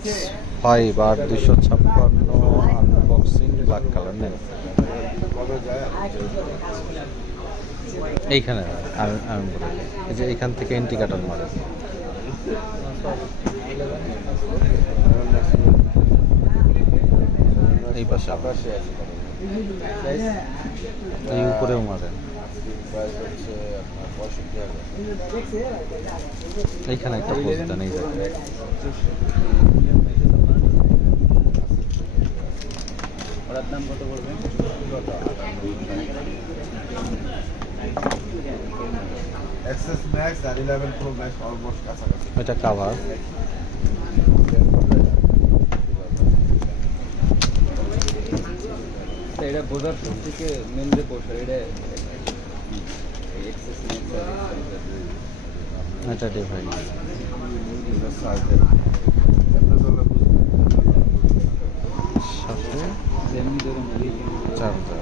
X5 আর 256 unboxing black colour নেন। এইখানে এই যে এইখান থেকে ইন্ডিকেটর মারে এই পাশে এই উপরেও মারেন এইখানে একটা পোস্ট দেন এই জায়গায় ওটার দাম কত পড়বে? এক্সেস ম্যাক্স আর 11 প্রো ম্যাক্স অলমোস্ট কাছাকাছি। এটা কভার এটা বোঝার সব থেকে মেন যে পোর্শন এটা এক্সেস ম্যাক্স এটা ডিভাইস সাথে এমনি ধরে চার্জার